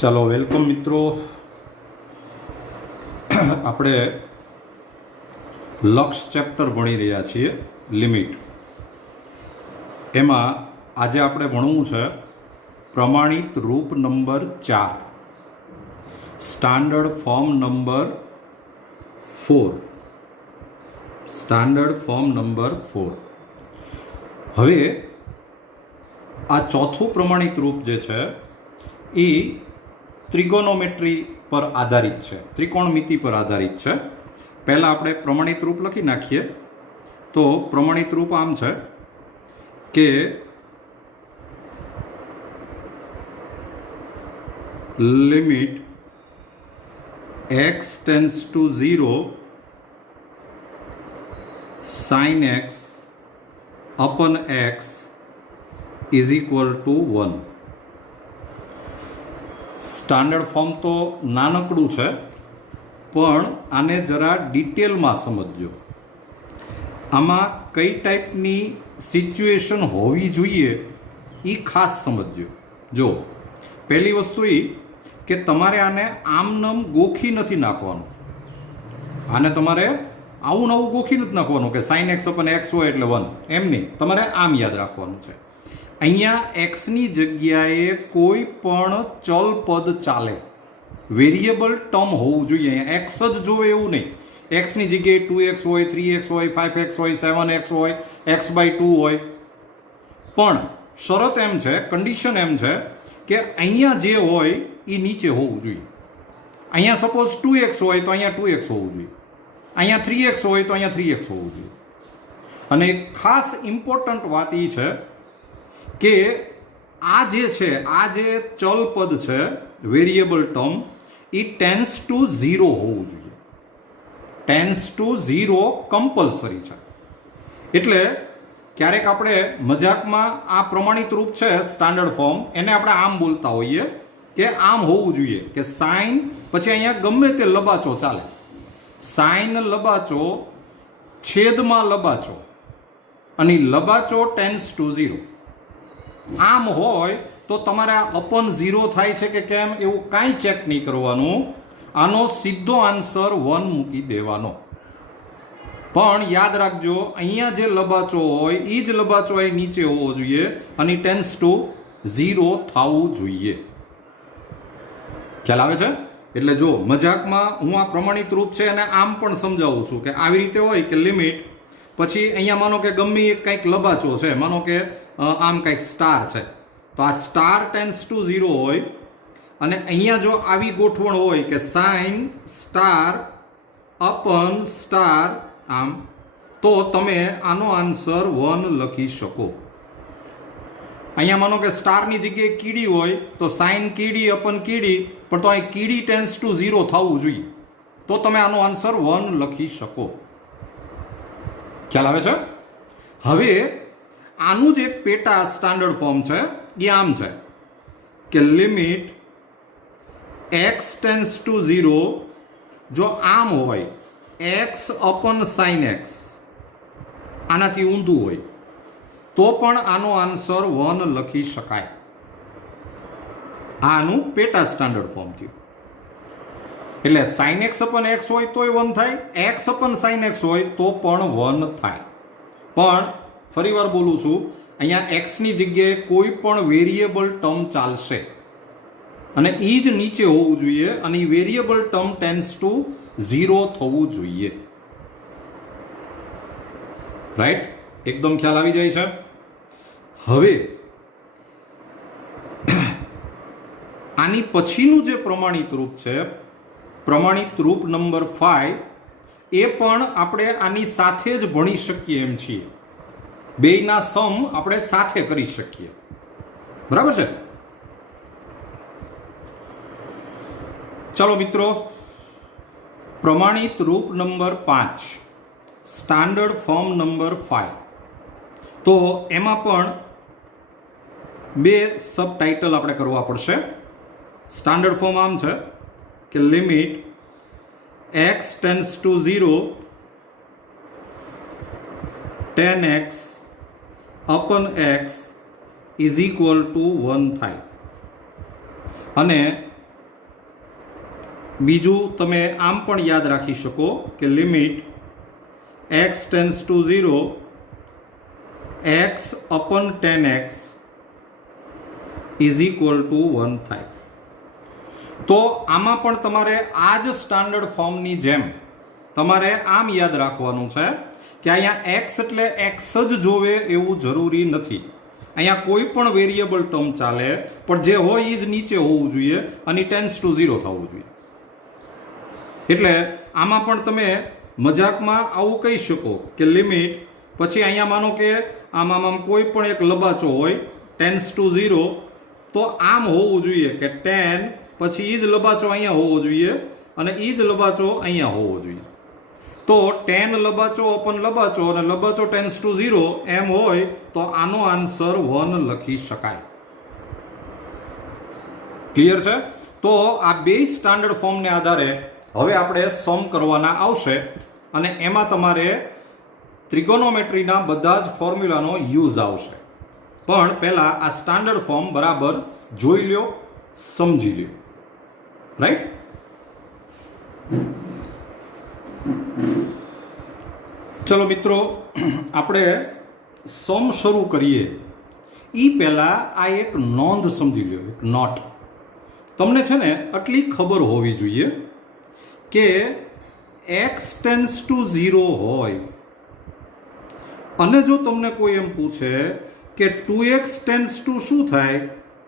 ચાલો વેલકમ મિત્રો. આપણે લક્ષ ચેપ્ટર ભણી રહ્યા છીએ, લિમિટ. એમાં આજે આપણે ભણવું છે પ્રમાણિત રૂપ number 4, standard form number 4. Standard form number 4. હવે આ ચોથું પ્રમાણિત રૂપ જે છે એ ત્રિગોનોમેટ્રી પર આધારિત છે, ત્રિકોણમિતિ પર આધારિત છે. પહેલાં આપણે પ્રમાણિત રૂપ લખી નાખીએ. તો પ્રમાણિત રૂપ આમ છે કે limit x tends to 0 sin x upon x is equal to 1. Standard form તો નાનકડું છે, પણ આને જરા ડિટેલમાં સમજજો. આમાં કઈ ટાઈપની સિચ્યુએશન હોવી જોઈએ એ ખાસ સમજજો. જો પહેલી વસ્તુ એ કે તમારે આને આમનમ ગોખી નથી નાખવાનું. આને તમારે આવું નવું ગોખી નથી નાખવાનું કે sin x upon x હોય એટલે 1, એમ નહીં. તમારે આમ યાદ રાખવાનું છે. અહીંયા એક્સની જગ્યાએ કોઈ પણ ચલ પદ ચાલે, વેરિયેબલ ટર્મ હોવું જોઈએ. અહીંયા એક્સ જ જોવે એવું નહીં. એક્સની જગ્યાએ 2x હોય, 3x હોય, 5x હોય, 7x હોય, x/2 હોય. પણ શરત એમ છે, કન્ડિશન એમ છે કે અહીંયા જે હોય એ નીચે હોવું જોઈએ. અહીંયા સપોઝ 2x હોય તો અહીંયા 2x હોવું જોઈએ, અહીંયા 3x હોય તો અહીંયા 3x હોવું જોઈએ. અને ખાસ ઇમ્પોર્ટન્ટ વાત એ છે કે આ જે છે, આ જે ચલ પદ છે, variable term, A tends to 0 હોવું જોઈએ. ટેન્ડ્સ ટુ 0 કમ્પલસરી છે. એટલે ક્યારેક આપણે મજાકમાં આ પ્રમાણિત રૂપ છે સ્ટાન્ડર્ડ ફોર્મ, એને આપણે આમ બોલતા હોઈએ કે આમ હોવું જોઈએ કે સાઇન પછી અહીંયા ગમે તે લબાચો ચાલે, સાઇન લબાચો છેદમાં લબાચો અને લબાચો ટેન્ડ્સ ટુ 0. આમ હોય તો તમારે આ અપન 0 થાય છે કે કેમ એવું કાંઈ ચેક નહીં કરવાનું. આનો સીધો આન્સર 1 મૂકી દેવાનો. પણ યાદ રાખજો, અહીંયા જે લબાચો હોય એ જ લબાચો અહીં નીચે હોવો જોઈએ અને ટેન્ડ્સ ટુ 0 થવું જોઈએ. ખ્યાલ આવે છે? એટલે જો મજાકમાં હું આ પ્રમાણિત રૂપ છે અને આમ પણ સમજાવું છું કે આવી રીતે હોય કે લિમિટ પછી અહીંયા માનો કે ગમે કંઈક લબાચો છે, માનો કે આમ કંઈક સ્ટાર છે, તો આ સ્ટાર ટેન્ડ્સ ટુ 0 હોય અને અહીંયા જો આવી ગોઠવણ હોય કે સાઇન સ્ટાર અપન સ્ટાર આમ, તો તમે આનો આન્સર 1 લખી શકો. અહીંયા માનો કે સ્ટારની જગ્યાએ કીડી હોય તો સાઇન કીડી અપન કીડી, પણ તો અહીં કીડી ટેન્ડ્સ ટુ 0 થવું જોઈએ, તો તમે આનો આન્સર 1 લખી શકો. ખ્યાલ આવે છે? હવે આનું જ એક પેટા સ્ટાન્ડર્ડ ફોર્મ છે, એ આમ છે કે લિમિટ x ટેન્ડ્સ ટુ 0, જો આમ હોય x અપન sin x, આનાથી ઊંધું હોય તો પણ આનો આન્સર 1 લખી શકાય. આનું પેટા સ્ટાન્ડર્ડ ફોર્મ થયું. એટલે sin x upon x હોય તોય 1 થાય, x upon sin x હોય તો પણ 1 થાય. પણ ફરી વાર બોલું છું, અહીંયા x ની જગ્યાએ કોઈ પણ વેરિયેબલ ટર્મ ચાલશે અને એ જ નીચે હોવું જોઈએ અને એ વેરિયેબલ ટર્મ ટેન્ડ્સ ટુ 0 થવું જોઈએ. રાઈટ? એકદમ ખ્યાલ આવી જાય છે. હવે આની પછીનું જે પ્રમાણિત રૂપ છે, પ્રમાણિત રૂપ નંબર 5, એ પણ આપણે આની સાથે જ ભણી શકીએ એમ છીએ. બેયના સમ આપણે સાથે કરી શકીએ. બરાબર છે? ચાલો મિત્રો, પ્રમાણિત રૂપ નંબર 5, સ્ટાન્ડર્ડ ફોર્મ નંબર 5. તો એમાં પણ 2 સબ ટાઇટલ આપણે કરવા પડશે. સ્ટાન્ડર્ડ ફોર્મ આમ છે કે limit x tends to 0 10x upon x is equal to 1 થાય. અને બીજું તમે આમ પણ યાદ રાખી શકો કે limit x tends to 0 x અપન 10x is equal two 1 થાય. તો આમાં પણ તમારે આ જ સ્ટાન્ડર્ડ ફોર્મની જેમ તમારે આમ યાદ રાખવાનું છે કે અહીંયા x એટલે x જ જોવે એવું જરૂરી નથી. અહીંયા કોઈ પણ વેરિયેબલ ટર્મ ચાલે, પણ જે હોય એ જ નીચે હોવું જોઈએ અને ટેન્ડ્સ ટુ 0 થવું જોઈએ. એટલે આમાં પણ તમે મજાકમાં આવું કહી શકો કે લિમિટ પછી અહીંયા માનો કે આમ કોઈ પણ એક લબાચો હોય ટેન્ડ્સ ટુ 0, તો આમ હોવું જોઈએ કે 10 પછી એ જ લબાચો અહીંયા હોવો જોઈએ અને એ જ લબાચો અહીંયા હોવો જોઈએ. તો 10 લબાચો અપન લબાચો અને લબાચો ટેન્ડ્સ ટુ 0 એમ હોય તો આનો આન્સર 1 લખી શકાય. ક્લિયર છે? તો આ બે સ્ટાન્ડર્ડ ફોર્મને આધારે હવે આપણે સમ કરવાના આવશે અને એમાં તમારે ત્રિગોનોમેટ્રીના બધા જ ફોર્મ્યુલાનો યુઝ આવશે. પણ પહેલા આ સ્ટાન્ડર્ડ ફોર્મ બરાબર જોઈ લ્યો, સમજી લ્યો. રાઈટ? ચલો મિત્રો, આપણે સમ શરૂ કરીએ એ પહેલા આ એક નોંધ સમજી લ્યો, એક નોટ. તમને છે ને આટલી ખબર હોવી જોઈએ કે x ટેન્ડ્સ ટુ 0 હોય અને જો તમને કોઈ એમ પૂછે કે 2x ટેન્ડ્સ ટુ શું થાય,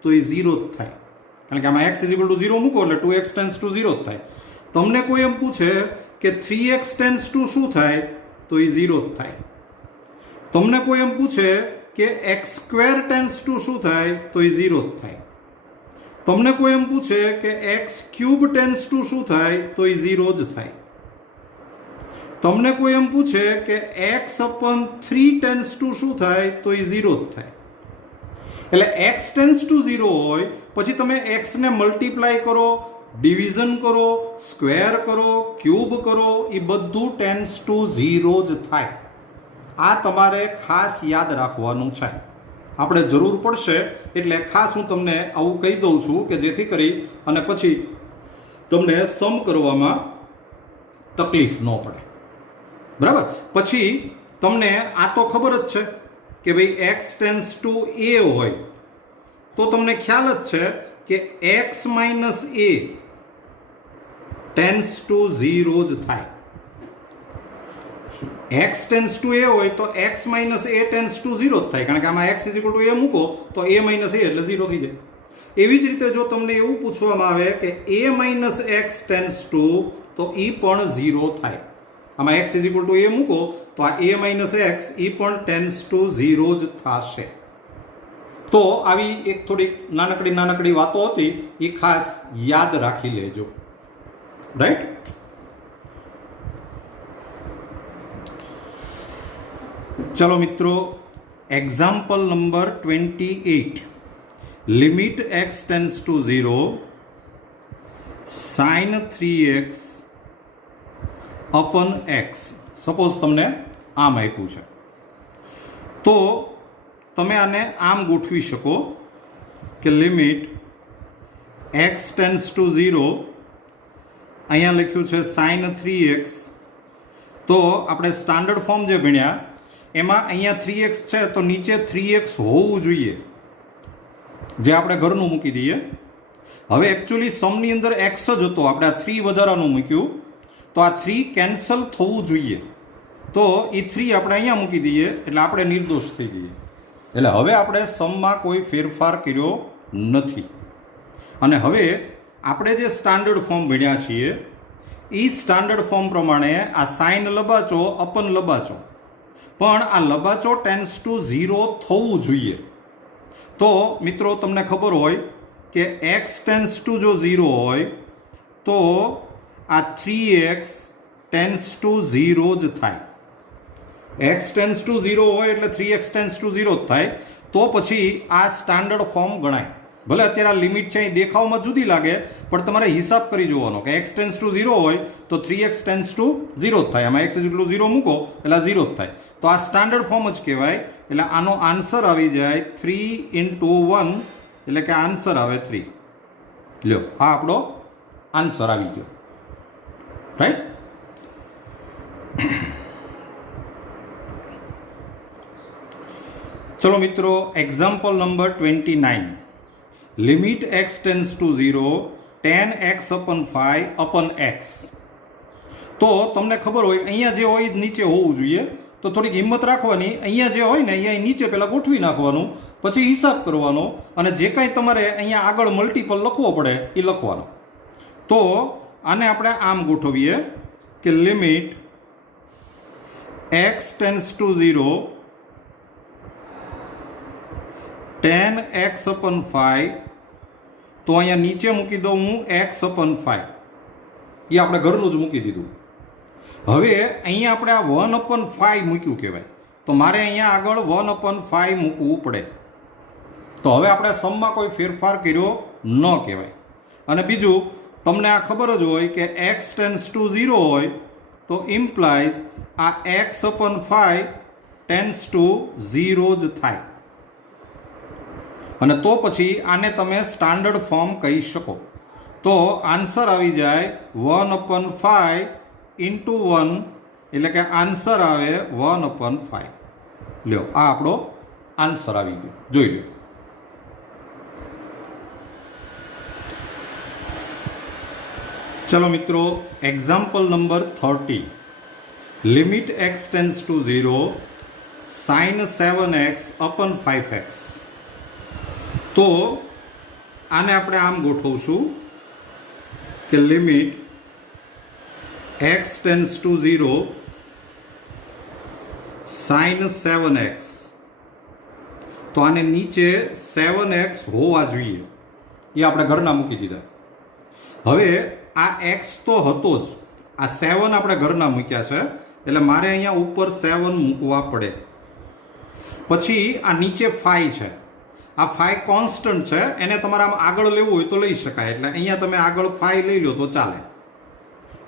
તો એ 0 જ થાય. કારણ કે આમાં x ઇઝ ઇક્વલ ટુ 0 મૂકો એટલે 2x ટેન્ડ્સ ટુ 0 જ થાય. તમને કોઈ એમ પૂછે કે 3x ટેન્ડ્સ ટુ શું થાય, તો એ 0 જ થાય. તમને કોઈ એમ પૂછે કે x સ્ક્વેર ટેન્ડ્સ ટુ શું થાય, તો એ 0 જ થાય. તમને કોઈ એમ પૂછે કે x ક્યુબ ટેન્ડ્સ ટુ શું થાય, તો એ 0 જ થાય. તમને કોઈ એમ પૂછે કે x અપન 3 ટેન્ડ્સ ટુ શું થાય, તો એ 0 જ થાય. એટલે x ટેન્ડ્સ ટુ 0 હોય પછી તમે x ને મલ્ટીપ્લાય કરો, ડિવિઝન કરો, સ્ક્વેર કરો, ક્યુબ કરો, એ બધું ટેન્ડ્સ ટુ 0 જ થાય. આ તમારે ખાસ યાદ રાખવાનું છે. આપણે જરૂર પડશે એટલે ખાસ હું તમને આવું કહી દઉં છું કે જેથી કરી અને પછી તમને સમ કરવામાં તકલીફ ન પડે. બરાબર? પછી તમને આ તો ખબર જ છે કે ભાઈ x ટેન્ડ્સ ટુ a હોય તો તમને ખ્યાલ જ છે કે x minus a tends to 0 જ થાય. x ટેન્ડ્સ ટુ a હોય તો x minus a tends to 0 જ થાય. કારણ કે આમાં x is equal two a મૂકો તો a માઇનસ a એટલે 0 થઈ જાય. એવી જ રીતે જો તમને એવું પૂછવામાં આવે કે a minus x tends to, તો એ પણ 0 થાય. આમાં x is equal two a મૂકો તો આ a માઇનસ x એ પણ ટેન્ડ્સ ટુ 0 જ થશે. તો આવી એક થોડીક નાનકડી વાતો હતી, એ ખાસ યાદ રાખી લેજો. રાઈટ? ચલો મિત્રો, example number 28. Limit x tends to 0 sin 3x અપન x. Suppose તમને આમ આપ્યું છે તો તમે આને આમ ગોઠવી શકો કે લિમિટ x ટેન્ડ્સ ટુ 0, અહીંયા લખ્યું છે sin 3x. તો આપણે સ્ટાન્ડર્ડ ફોર્મ જે ભણ્યા એમાં અહીંયા 3x છે તો નીચે 3x હોવું જોઈએ, જે આપણે ઘરનું મૂકી દઈએ. હવે એકચ્યુઅલી સમની અંદર x જ હતો, આપણે આ 3 વધારાનું મૂક્યું તો આ 3 કેન્સલ થવું જોઈએ. તો એ 3 આપણે અહીંયા મૂકી દઈએ એટલે આપણે નિર્દોષ થઈ જઈએ. એટલે હવે આપણે સમમાં કોઈ ફેરફાર કર્યો નથી. અને હવે આપણે જે સ્ટાન્ડર્ડ ફોર્મ ભણ્યા છીએ એ સ્ટાન્ડર્ડ ફોર્મ પ્રમાણે આ સાઇન લબાચો અપન લબાચો, પણ આ લબાચો ટેન્ડ્સ ટુ 0 થવું જોઈએ. તો મિત્રો તમને ખબર હોય કે x ટેન્ડ્સ ટુ જો 0 હોય તો આ 3x ટેન્ડ્સ ટુ 0 જ થાય. x ટેન્ડ્સ ટુ 0 હોય એટલે 3x ટેન્ડ્સ ટુ 0 જ થાય. તો પછી આ સ્ટાન્ડર્ડ ફોર્મ ગણાય. ભલે અત્યારે આ લિમિટ છે એ દેખાવમાં જુદી લાગે, પણ તમારે હિસાબ કરી જોવાનો કે x ટેન્ડ્સ ટુ 0 હોય તો 3x ટેન્ડ્સ ટુ 0 જ થાય. આમાં x ઇઝ ઇક્વલ ટુ 0 મૂકો એટલે 0 જ થાય. તો આ સ્ટાન્ડર્ડ ફોર્મ જ કહેવાય. એટલે આનો આન્સર આવી જાય 3 into 1, એટલે કે આન્સર આવે 3. લ્યો, આ આપણો આન્સર આવી ગયો. રાઈટ. ચલો મિત્રો, example number 29. Limit x tends to 0 tan x upon 5 upon x. તો તમને ખબર હોય અહીંયા જે હોય નીચે હોવું જોઈએ, તો થોડીક હિંમત રાખવાની. અહીંયા જે હોય ને અહીંયા નીચે પહેલાં ગોઠવી નાખવાનું, પછી હિસાબ કરવાનો, અને જે કાંઈ તમારે અહીંયા આગળ મલ્ટિપલ લખવો પડે એ લખવાનો. તો આને આપણે આમ ગોઠવીએ કે limit x tends to 0 tan x upon 5. તો અહીંયા નીચે મૂકી દઉં હું x upon 5. એ આપણે ઘરનું જ મૂકી દીધું. હવે અહીંયા આપણે આ 1 upon 5 મૂક્યું કહેવાય, તો મારે અહીંયા આગળ 1 upon 5 મૂકવું પડે. તો હવે આપણે સમમાં કોઈ ફેરફાર કર્યો ન કહેવાય. અને બીજું, તમને આ ખબર જ હોય કે x ટેન્સ ટુ 0 હોય તો ઇમ્પ્લાઇઝ આ x upon 5 ટેન્સ ટુ 0 જ થાય. અને તો પછી આને તમે સ્ટાન્ડર્ડ ફોર્મ કહી શકો. તો આન્સર આવી જાય 1 upon 5 into 1, એટલે કે આન્સર આવે 1 upon 5. લ્યો, આ આપણો આન્સર આવી ગયો, જોઈ લો. ચલો મિત્રો, example number 30. Limit x tends to 0 sin 7x upon 5x. તો આને આપણે આમ ગોઠવશું કે limit x tends to 0 sin 7x. તો આને નીચે 7x હોવા જોઈએ, એ આપણે ઘરના મૂકી દીધા. હવે આ x તો હતો જ, આ 7 આપણે ઘરના મૂક્યા છે, એટલે મારે અહીંયા ઉપર 7 મૂકવા પડે. પછી આ નીચે 5 છે, આ 5 કોન્સ્ટન્ટ છે, એને તમારે આમ આગળ લેવું હોય તો લઈ શકાય. એટલે અહીંયા તમે આગળ 5 લઈ લો તો ચાલે.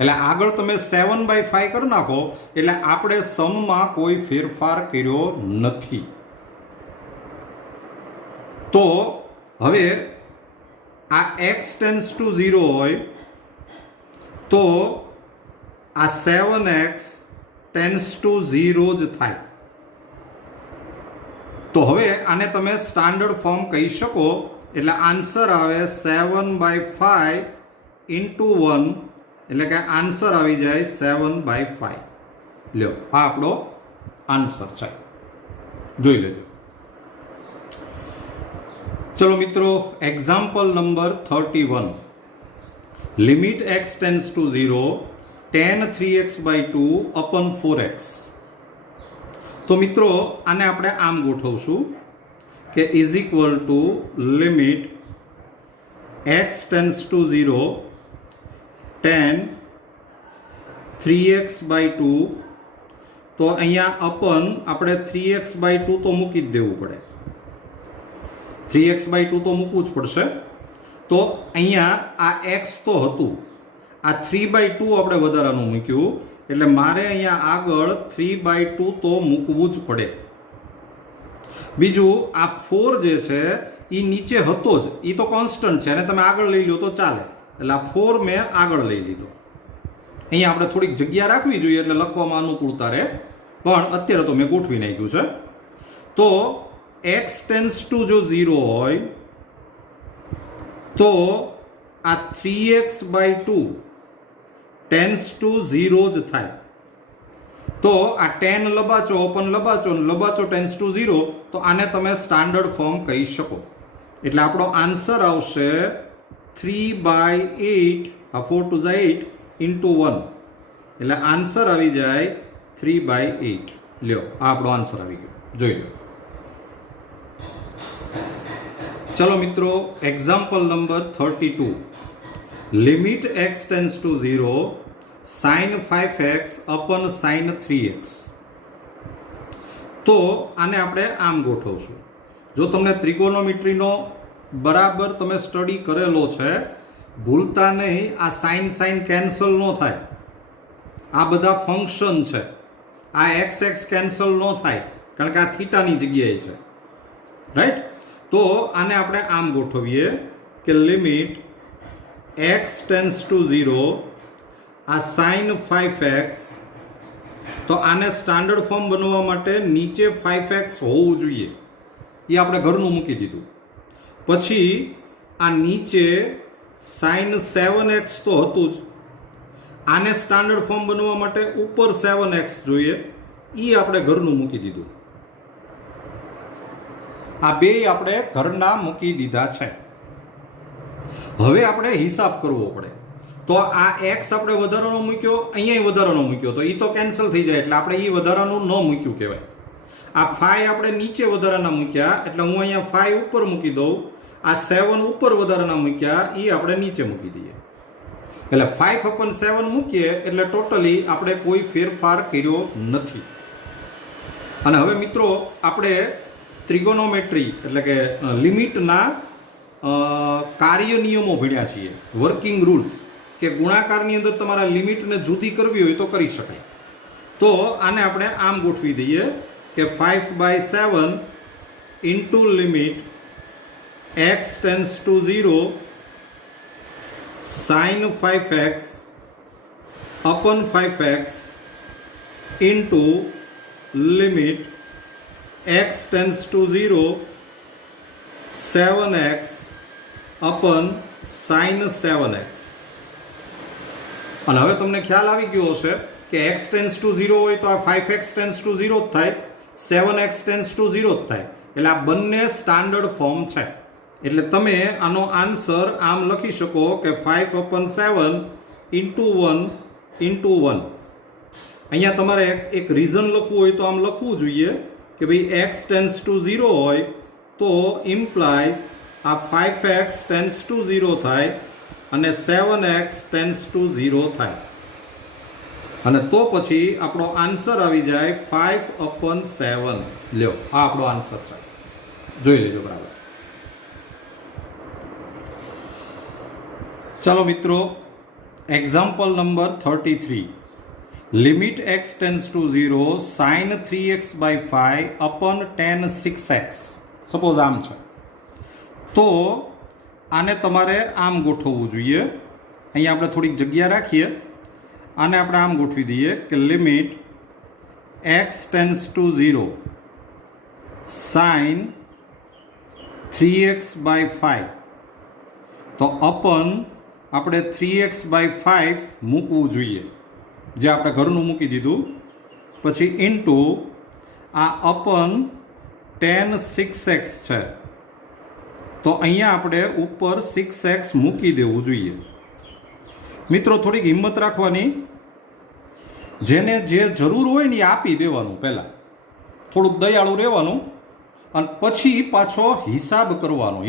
એટલે આગળ તમે 7/5 કરી નાખો, એટલે આપણે સમમાં કોઈ ફેરફાર કર્યો નથી. તો હવે આ x ટેન્સ ટુ 0 હોય તો આ 7x ટેન્સ ટુ 0 જ થાય. તો હવે આને તમે સ્ટાન્ડર્ડ ફોર્મ કહી શકો. એટલે આન્સર આવે 7/5 into 1, એટલે કે આન્સર આવી જાય 7/5. લ્યો, આ આપણો આન્સર છે, જોઈ લેજો. ચલો મિત્રો, example number 31. Limit x tends to 0 tan 3x/2 upon 4x. તો મિત્રો આને આપણે આમ ગોઠવશું કે is equal two limit x tends to 0 tan 3x/2. તો અહીંયા અપન આપણે 3x/2 તો મૂકી જ દેવું પડે, 3x/2 તો મૂકવું જ પડશે. તો અહીંયા આ x તો હતું, આ 3/2 આપણે વધારાનું મૂક્યું, એટલે મારે અહીંયા આગળ 3/2 તો મૂકવું જ પડે. બીજું, આ 4 જે છે એ નીચે હતો જ, એ તો કોન્સ્ટન્ટ છે, અને તમે આગળ લઈ લો તો ચાલે. એટલે આ 4 મેં આગળ લઈ લીધો. અહીંયા આપણે થોડીક જગ્યા રાખવી જોઈએ એટલે લખવામાં અનુકૂળતા રહે, પણ અત્યારે તો મેં ગોઠવી નાખ્યું છે. તો x ટેન્સ ટુ જો 0 હોય તો આ 3x/2 ટેન્સ ટુ 0 જ થાય. તો આ 10 લબાચો ઓપન લબાચો લબાચો ટેન્સ ટુ 0, તો આને તમે સ્ટાન્ડર્ડ ફોર્મ કહી શકો. એટલે આપણો આન્સર આવશે 3/8, આ 4 2 8 into 1, એટલે આન્સર આવી જાય 3/8. લ્યો, આ આપણો આન્સર આવી ગયો, જોઈ લો. ચલો મિત્રો, example number 32. Limit x tends to 0 sin 5x upon sin 3x. તો આને આપણે આમ ગોઠવશું. જો તમને ત્રિકોણોમેટ્રીનો બરાબર તમે સ્ટડી કરેલો છે, ભૂલતા નહીં, આ સાઇન કેન્સલ ન થાય. આ બધા ફંક્શન છે, આ x કેન્સલ ન થાય, કારણ કે આ થીટાની જગ્યાએ છે, રાઈટ. તો આને આપણે આમ ગોઠવીએ કે લિમિટ x ટેન્સ ટુ 0, આ સાઇન 5x, તો આને સ્ટાન્ડર્ડ ફોર્મ બનવા માટે નીચે 5x હોવું જોઈએ, એ આપણે ઘરનું મૂકી દીધું. પછી આ નીચે સાઇન 7x તો હતું જ, આને સ્ટાન્ડર્ડ ફોર્મ બનવા માટે ઉપર 7x જોઈએ, એ આપણે ઘરનું મૂકી દીધું. આ બે આપણે ઘરના મૂકી દીધા છે. હવે આપણે હિસાબ કરવો પડે. તો આ x આપણે વધારાનો મૂક્યો, અહીંયા વધારાનો મૂક્યો, તો એ તો કેન્સલ થઈ જાય, એટલે આપણે એ વધારાનું ન મૂક્યું કહેવાય. આ 5 આપણે નીચે વધારાના મૂક્યા, એટલે હું અહીંયા 5 ઉપર મૂકી દઉં. આ 7 ઉપર વધારાના મૂક્યા, એ આપણે નીચે મૂકી દઈએ. એટલે 5/7 મૂકીએ એટલે ટોટલી આપણે કોઈ ફેરફાર કર્યો નથી. અને હવે મિત્રો આપણે ત્રિગોનોમેટ્રી એટલે કે લિમિટના કાર્ય નિયમો ભણ્યા છીએ, વર્કિંગ રૂલ્સ, કે ગુણાકારની અંદર તમારા લિમિટને જુદી કરવી હોય તો કરી શકાય. તો આને આપણે આમ ગોઠવી દઈએ કે 5/7 into limit x tends to 0 sin 5x upon 5x into limit x tends to 0 7x upon sin 7x. અને હવે તમને ખ્યાલ આવી ગયો હશે કે x ટેન્સ ટુ 0 હોય તો આ 5x ટેન્સ ટુ 0 જ થાય, 7x ટેન્સ ટુ 0 જ થાય. એટલે આ બંને સ્ટાન્ડર્ડ ફોર્મ છે. એટલે તમે આનો આન્સર આમ લખી શકો કે 5/7 ઇન્ટુ 1 ઇન્ટુ 1. અહીંયા તમારે એક રીઝન લખવું હોય તો આમ લખવું જોઈએ કે ભાઈ x ટેન્સ ટુ 0 હોય તો ઇમ્પ્લાઇઝ આ 5x ટેન્સ ટુ 0 થાય અને 7x ટેન્સ ટુ 0 થાય. અને તો પછી આપણો આન્સર આવી જાય 5/7. લ્યો, આ આપણો આન્સર છે. જોઈ લેજો બરાબર. ચાલો મિત્રો, example number 33. Limit x tends to 0 sin 3x/5 upon tan 6x. Suppose આમ છે, તો આને તમારે આમ ગોઠવવું જોઈએ. અહીંયા આપણે થોડીક જગ્યા રાખીએ, આને આપણે આમ ગોઠવી દઈએ કે limit x tends to 0 sin 3x/5, તો અપન આપણે 3x/5 મૂકવું જોઈએ, જે આપણે ઘરનું મૂકી દીધું. પછી ઇન્ટુ આ અપન tan 6x છે, તો અહીંયા આપણે ઉપર 6x મૂકી દેવું જોઈએ. મિત્રો થોડીક હિંમત રાખવાની, જેને જે જરૂર હોય ને એ આપી દેવાનું, પહેલાં થોડુંક દયાળુ રહેવાનું, અને પછી પાછો હિસાબ કરવાનો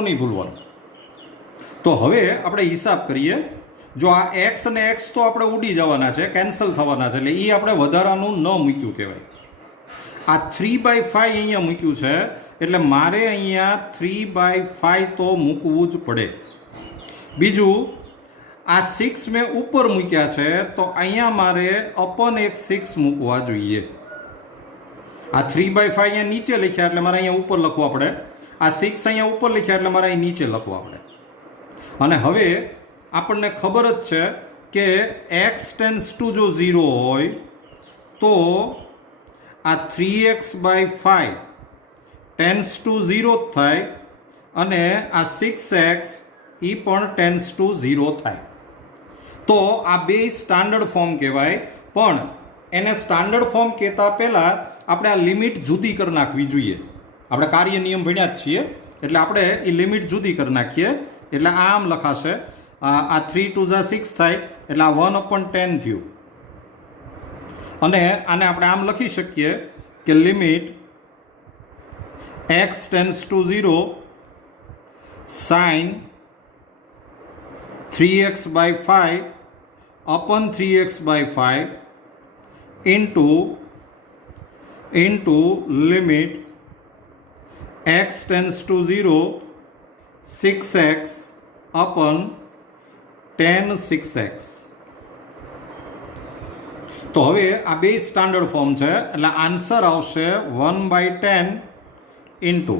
નહીં ભૂલવાનું. તો હવે આપણે હિસાબ કરીએ. જો આ x અને x તો આપણે ઉડી જવાના છે, કેન્સલ થવાના છે, એટલે એ આપણે વધારાનું ન મૂક્યું કહેવાય. આ 3/5 અહીંયા મૂક્યું છે, એટલે મારે અહીંયા 3/5 તો મૂકવું જ પડે. બીજું, આ 6 મેં ઉપર મૂક્યા છે, તો અહીંયા મારે અપન એક 6 મૂકવા જોઈએ. આ 3/5 અહીંયા નીચે લખ્યા એટલે મારે અહીંયા ઉપર લખવા પડે. આ 6 અહીંયા ઉપર લખ્યા એટલે મારે અહીં નીચે લખવા પડે. અને હવે આપણને ખબર જ છે કે x ટેન્સ ટુ જો 0 હોય તો આ 3x/5 ટેન્સ ટુ 0 જ થાય, અને આ 6x એ પણ ટેન્સ ટુ 0 થાય. તો આ બે સ્ટાન્ડર્ડ ફોર્મ કહેવાય. પણ એને સ્ટાન્ડર્ડ ફોર્મ કહેતા પહેલાં આપણે આ લિમિટ જુદી કરી નાખવી જોઈએ. આપણે કાર્ય નિયમ ભણ્યા જ છીએ, એટલે આપણે એ લિમિટ જુદી કરી નાખીએ. એટલે આમ લખાશે, આ 3 2 6 થાય, એટલે આ 1/10 થયું. અને આને આપણે આમ લખી શકીએ કે limit x tends to 0 sin 3x/5 upon 3x/5 into limit x tends to 0 6x upon tan 6x. તો હવે આ બે સ્ટાન્ડર્ડ ફોર્મ છે, એટલે આન્સર આવશે 1/10 ઇન્ટુ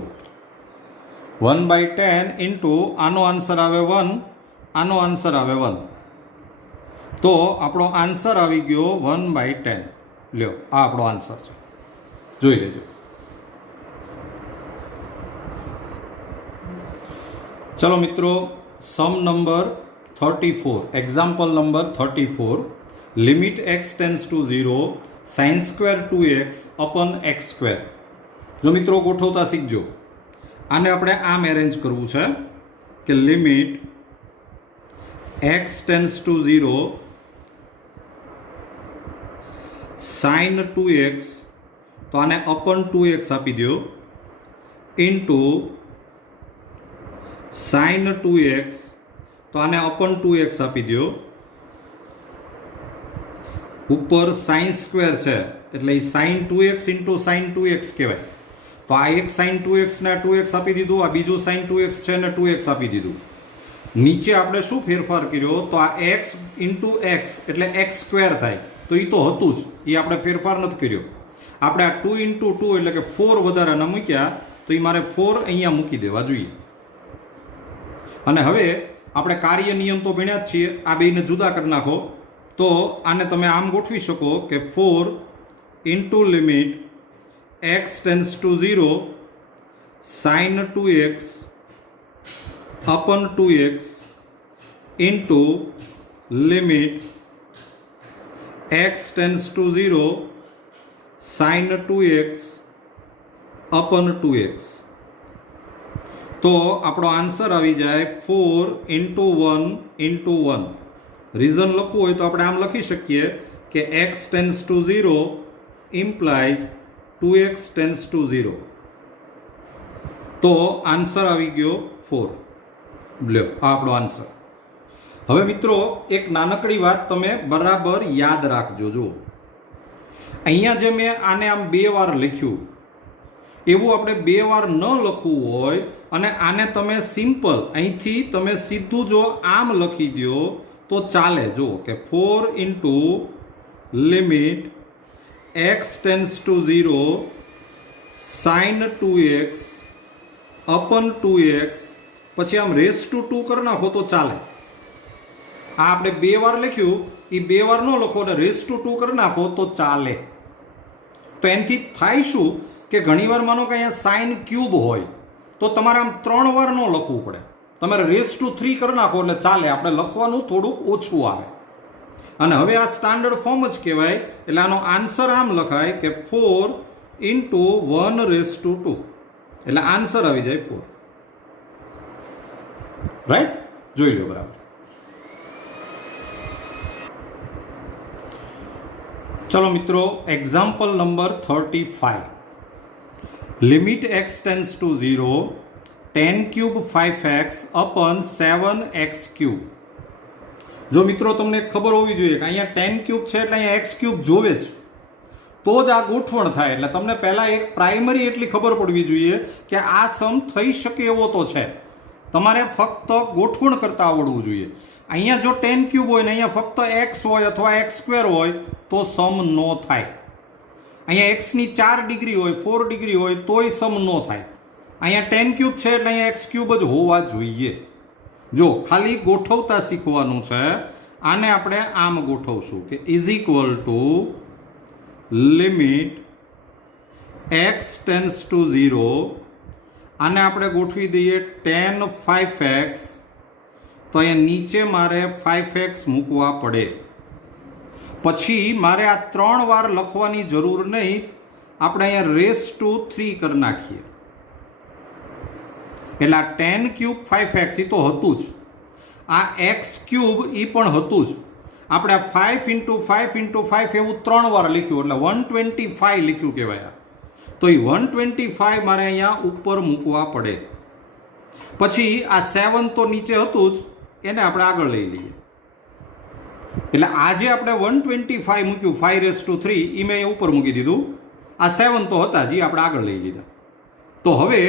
1/10 ઇન્ટુ આનો આન્સર આવે 1, આનો આન્સર આવે 1. તો આપણો આન્સર આવી ગયો 1/10. લ્યો, આ આપણો આન્સર છે, જોઈ લેજો. ચલો મિત્રો, sum number 34, example number 34. Limit x tends to 0 sin square 2x upon x square. જો મિત્રો ગોઠવતા શીખજો. આને આપણે આમ એરેન્જ કરવું છે કે limit x tends to 0 sin 2x, તો આને અપન 2x આપી દો, ઇન્ટુ sin 2x, તો આને અપન 2x આપી દો, ઉપર sin સ્ક્વેર છે એટલે એ sin 2x into sin 2x કહેવાય. તો આ એક sin 2x ને 2x આપી દીધું, આ બીજું sin 2x છે ને 2x આપી દીધું. નીચે આપણે શું ફેરફાર કર્યો, તો આ x ઇન્ટુ x એટલે x સ્ક્વેર થાય, તો એ તો હતું જ, એ આપણે ફેરફાર નથી કર્યો. આપણે આ 2 ઇન્ટુ 2 એટલે કે 4 વધારાના મૂક્યા, તો એ મારે 4 અહીંયા મૂકી દેવા જોઈએ. અને હવે આપણે કાર્ય નિયમ તો ભણ્યા જ છીએ, આ બેને જુદા કરી નાખો. તો આને તમે આમ ગોઠવી શકો કે 4 into limit x tends to 0 sin 2x અપન 2x into limit x tends to 0 sin 2x અપન 2x. તો આપણો આન્સર આવી જાય 4 ઇન્ટુ 1 ઇન્ટુ 1. રીઝન લખવું હોય તો આપણે આમ લખી શકીએ કે x tends to 0 implies 2x tense to 0. તો આન્સર આવી ગયો 4. લ્યો, આ આપણો આન્સર. હવે મિત્રો એક નાનકડી વાત તમે બરાબર યાદ રાખજો. જો અહીંયા જે મેં આને આમ 2 વાર લખ્યું, એવું આપણે 2 વાર ન લખવું હોય અને આને તમે સિમ્પલ અહીંથી તમે સીધું જો આમ લખી દો તો ચાલે. જો કે 4 into limit x tends to 0 sin 2x અપન 2x, પછી આમ રેસ ટુ 2 કરી નાખો તો ચાલે. આ આપણે 2 વાર લખ્યું, એ 2 વાર ન લખો અને રેસ ટુ 2 કરી નાખો તો ચાલે. તો એનાથી થાય શું કે ઘણીવાર માનો કે અહીંયા સાઇન ક્યુબ હોય તો તમારે આમ 3 વાર ન લખવું પડે, તમારે રેસ ટુ 3 કરી નાખો એટલે ચાલે. આપણે લખવાનું થોડુંક ઓછું આવે. અને હવે આ સ્ટાન્ડર્ડ ફોર્મ જ કહેવાય, એટલે આનો આન્સર આમ લખાય કે 4 ઇન્ટુ 1 રેસ ટુ 2, એટલે આન્સર આવી જાય 4. રાઈટ? જોઈ લો બરાબર. ચલો મિત્રો, example number 35. Limit x tends to 0 10 cube 5x અપન 7x cube. જો મિત્રો તમને ખબર હોવી જોઈએ કે અહીંયા 10 ક્યુબ છે એટલે અહીંયા x ક્યુબ જોવે જ, તો જ આ ગોઠવણ થાય. એટલે તમને પહેલાં એક પ્રાઇમરી એટલી ખબર પડવી જોઈએ કે આ સમ થઈ શકે એવો તો છે. તમારે ફક્ત ગોઠવણ કરતા આવડવું જોઈએ. અહીંયા જો 10 ક્યુબ હોય ને અહીંયા ફક્ત x હોય અથવા x સ્ક્વેર હોય તો સમ ન થાય. અહીંયા એક્સની 4 ડિગ્રી હોય, 4 ડિગ્રી હોય તોય સમ ન થાય. અહીંયા 10 ક્યુબ છે એટલે અહીંયા x ક્યુબ જ હોવા જોઈએ. જો ખાલી ગોઠવતા શીખવાનું છે. આને આપણે આમ ગોઠવશું કે is equal two limit x tends to 0, આને આપણે ગોઠવી દઈએ tan 5x, તો અહીંયા નીચે મારે 5x મૂકવા પડે. પછી મારે આ 3 વાર લખવાની જરૂર નહીં, આપણે અહીંયા રેસ ટુ 3 કરી નાખીએ. એટલે આ 10 ક્યુબ 5x એ તો હતું જ, આ x ક્યુબ એ પણ હતું જ. આપણે આ 5 ઇન્ટુ 5 ઇન્ટુ 5 એવું 3 વાર લખ્યું એટલે 125 લખ્યું કહેવાય. તો એ 125 મારે અહીંયા ઉપર મૂકવા પડે. પછી આ 7 તો નીચે હતું જ, એને આપણે આગળ લઈ લઈએ. એટલે આજે આપણે 125 મૂક્યું 5 રેસ ટુ 3 એ મેં ઉપર મૂકી દીધું. આ 7 તો હતા જ, આપણે આગળ લઈ લીધા. તો હવે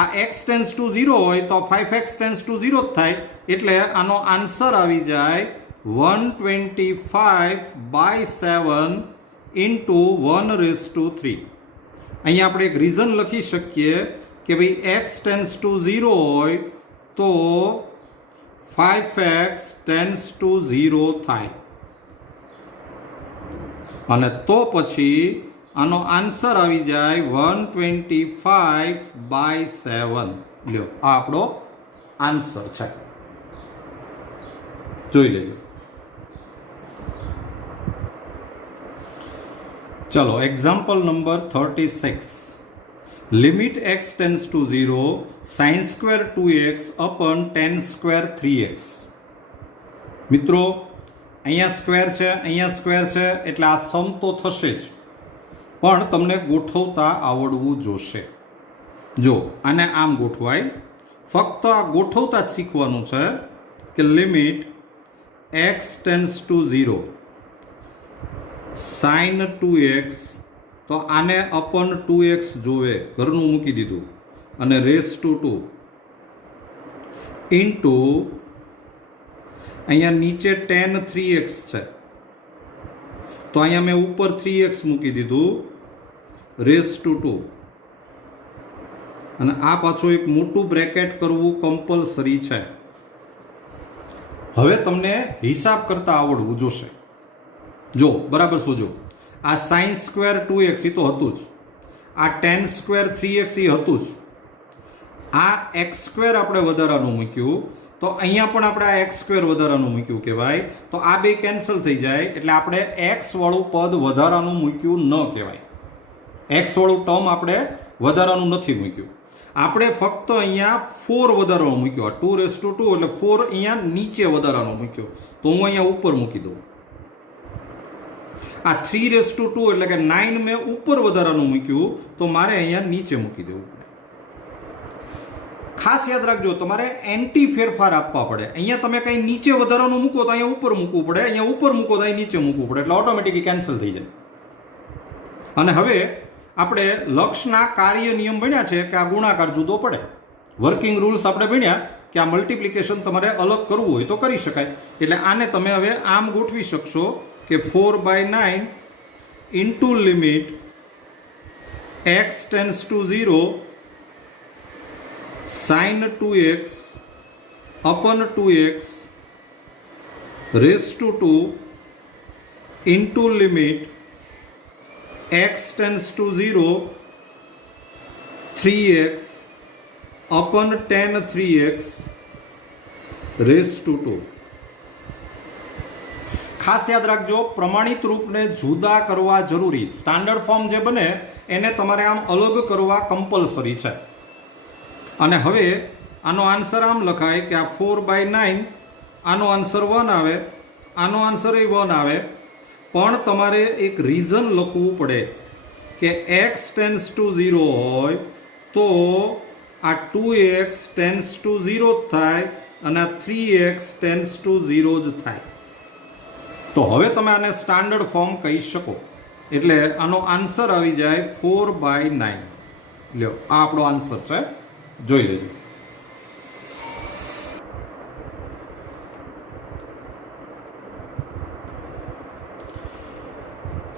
આ x ટેન્સ ટુ 0 હોય તો 5x ટેન્સ ટુ 0 જ થાય. એટલે આનો આન્સર આવી જાય 125/7 ઇન્ટુ 1 રેસ ટુ 3. અહીંયા આપણે એક રીઝન લખી શકીએ કે ભાઈ x ટેન્સ ટુ 0 હોય તો 5x ટેન્સ ટુ 0 થાય. અને તો પછી આનો આન્સર આવી જાય 125/7. લ્યો, આ આપણો આન્સર છે. જોઈ લેજો. ચલો, example number 36. Limit x tends to 0 sin square 2x અપન tan square 3x. મિત્રો, અહીંયા સ્ક્વેર છે, અહીંયા સ્ક્વેર છે, એટલે આ સમ તો થશે જ, પણ તમને ગોઠવતા આવડવું જોશે. જો આને આમ ગોઠવાય, ફક્ત આ ગોઠવતા જ શીખવાનું છે કે limit x tends to 0 sin 2x, તો આને અપન 2x જોવે, ઘરનું મૂકી દીધું, અને રેસ ટુ 2 ઇન્ટુ અહીંયા નીચે tan 3x છે, તો અહીંયા મેં ઉપર 3x મૂકી દીધું, રેસ ટુ 2, અને આ પાછું એક મોટું બ્રેકેટ કરવું કમ્પલસરી છે. હવે તમને હિસાબ કરતા આવડવું જોશે. જો બરાબર સોજો, આ sin સ્ક્વેર 2x એ તો હતું જ, આ tan સ્ક્વેર 3x એ હતું જ, આ x સ્ક્વેર આપણે વધારાનું મૂક્યું, તો અહીંયા પણ આપણે આ x સ્ક્વેર વધારાનું મૂક્યું કહેવાય. તો આ બે કેન્સલ થઈ જાય, એટલે આપણે x વાળું પદ વધારાનું મૂક્યું ન કહેવાય. x વાળું ટર્મ આપણે વધારાનું નથી મૂક્યું, આપણે ફક્ત અહીંયા 4 વધારાનો મૂક્યો. 2 raised to 2 એટલે 4 અહીંયા નીચે વધારાનો મૂક્યો, તો હું અહીંયા ઉપર મૂકી દઉં. આ 3 raised to 2 એટલે કે 9 મેં ઉપર વધારાનું મૂક્યું, તો મારે અહીંયા નીચે મૂકી દેવું પડે. ખાસ યાદ રાખજો, તમારે એન્ટી ફેરફાર આપવા પડે. અહીંયા તમે કંઈ નીચે વધારાનું મૂકો તો અહીંયા ઉપર મૂકવું પડે, અહીંયા ઉપર મૂકો તો અહીં નીચે મૂકવું પડે, એટલે ઓટોમેટિકલી કેન્સલ થઈ જાય. અને હવે આપણે લક્ષના કાર્ય નિયમ ભણ્યા છે કે આ ગુણાકાર જુદો પડે. વર્કિંગ રૂલ્સ આપણે ભણ્યા કે આ મલ્ટિપ્લિકેશન તમારે અલગ કરવું હોય તો કરી શકાય. એટલે આને તમે હવે આમ ગોઠવી શકશો કે 4/9 into limit x tends to 0 sin 2x upon 2x raised to 2 into limit x tends to 0 3x upon tan 3x raised to 2. ખાસ યાદ રાખજો, પ્રમાણિત રૂપને જુદા કરવા જરૂરી. સ્ટાન્ડર્ડ ફોર્મ જે બને એને તમારે આમ અલગ કરવા કમ્પલસરી છે. અને હવે આનો આન્સર આમ લખાય કે આ 4/9, આનો આન્સર 1 આવે, આનો આન્સર એ 1 આવે, પણ તમારે એક રીઝન લખવું પડે કે x ટેન્સ ટુ 0 હોય તો આ 2x ટેન્સ ટુ 0 થાય અને આ 3x ટેન્સ ટુ 0 જ થાય. તો હવે તમે આને સ્ટાન્ડર્ડ ફોર્મ કહી શકો. એટલે આનો આન્સર આવી જાય 4/9. લ્યો, આ આપણો આન્સર છે, જોઈ લેજો.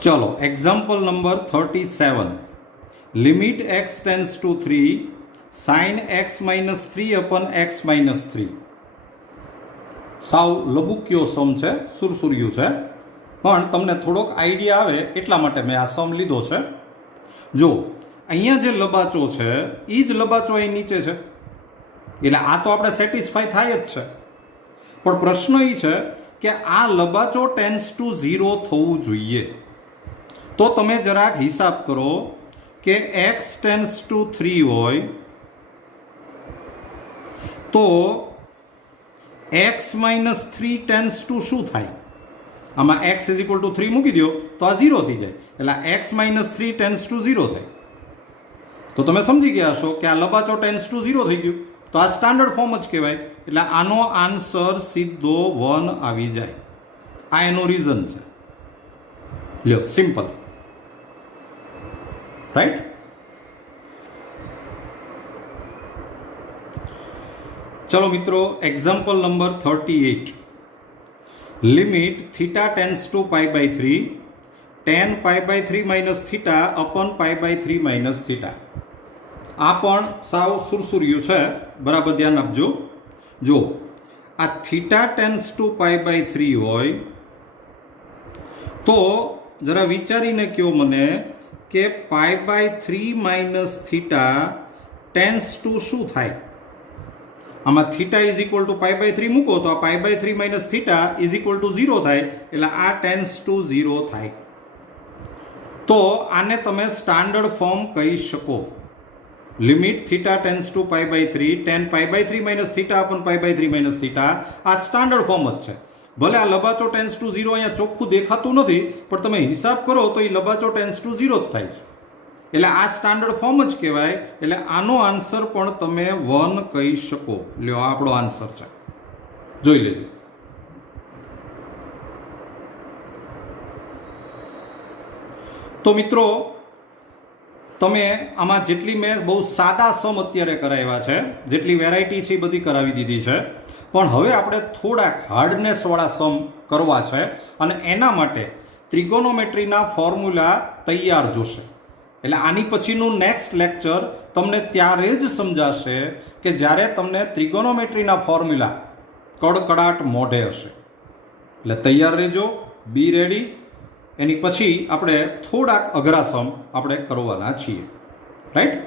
ચલો, example number 37. Limit x tends two 3 sin x minus 3 upon x minus 3. સાવ લબુક્યો સમ છે, સુરસુર્યું છે, પણ તમને થોડોક આઈડિયા આવે એટલા માટે મેં આ સમ લીધો છે. જો અહીંયા જે લબાચો છે એ જ લબાચો અહીં નીચે છે, એટલે આ તો આપણે સેટિસ્ફાય થાય જ છે. પણ પ્રશ્ન એ છે કે આ લબાચો ટેન્સ ટુ 0 થવું જોઈએ. તો તમે જરાક હિસાબ કરો કે x ટેન્સ ટુ 3 હોય તો x minus 3 ટેન્સ ટુ શું થાય? આમાં x is equal to 3 મૂકી દો તો આ 0 થઈ જાય, એટલે x minus 3 ટેન્સ ટુ 0 થાય. તો તમે સમજી ગયા હશો કે આ લબાચો ટેન્સ ટુ 0 થઈ ગયું, તો આ સ્ટાન્ડર્ડ ફોર્મ જ કહેવાય. એટલે આનો આન્સર સીધો 1 આવી જાય. આ એનો રીઝન છે. લ્યો, સિમ્પલ, રાઈટ? ચલો મિત્રો, example number 38. Limit theta tends to π/3 tan π/3 minus theta upon π/3 minus theta. આ પણ સાવ સુરસુર્યું છે, બરાબર ધ્યાન આપજો. જો આ થીટા ટેન્સ ટુ π/3 હોય તો જરા વિચારીને કહો મને કે π/3 માઇનસ થીટા ટેન્સ ટુ શું થાય? આમાં થીટા ઇઝ ઇક્વલ ટુ π/3 મૂકો તો આ π/3 minus theta is equal to 0 થાય, એટલે આ ટેન્સ ટુ 0 થાય. તો આને તમે સ્ટાન્ડર્ડ ફોર્મ કહી શકો. Limit theta tends to π/3 tan π/3 minus theta અપન π/3 માઇનસ થીટા, આ સ્ટાન્ડર્ડ ફોર્મ જ છે. ભલે આ લંબાચો ટેન્સ ટુ 0 અહીંયા ચોખ્ખું દેખાતું નથી, પણ તમે હિસાબ કરો તો એ લંબાચો ટેન્સ ટુ 0 જ થાય છે. એટલે આ સ્ટાન્ડર્ડ ફોર્મ જ કહેવાય. એટલે આનો આન્સર પણ તમે 1 કહી શકો. લ્યો, આપણો આન્સર છે, જોઈ લેજો. તો મિત્રો, તમે આમાં જેટલી મેં બહુ સાદા સમ અત્યારે કરાવ્યા છે, જેટલી વેરાયટી છે એ બધી કરાવી દીધી છે, પણ હવે આપણે થોડાક હાર્ડનેસવાળા સમ કરવા છે, અને એના માટે ત્રિગોનોમેટ્રીના ફોર્મ્યુલા તૈયાર જોશે. એટલે આની પછીનું નેક્સ્ટ લેક્ચર તમને ત્યારે જ સમજાશે કે જ્યારે તમને ત્રિગોનોમેટ્રીના ફોર્મ્યુલા કડકડાટ મોઢે હશે. એટલે તૈયાર રહેજો, બી રેડી. એની પછી આપણે થોડાક અઘરા સમ આપણે કરવાના છીએ, રાઈટ?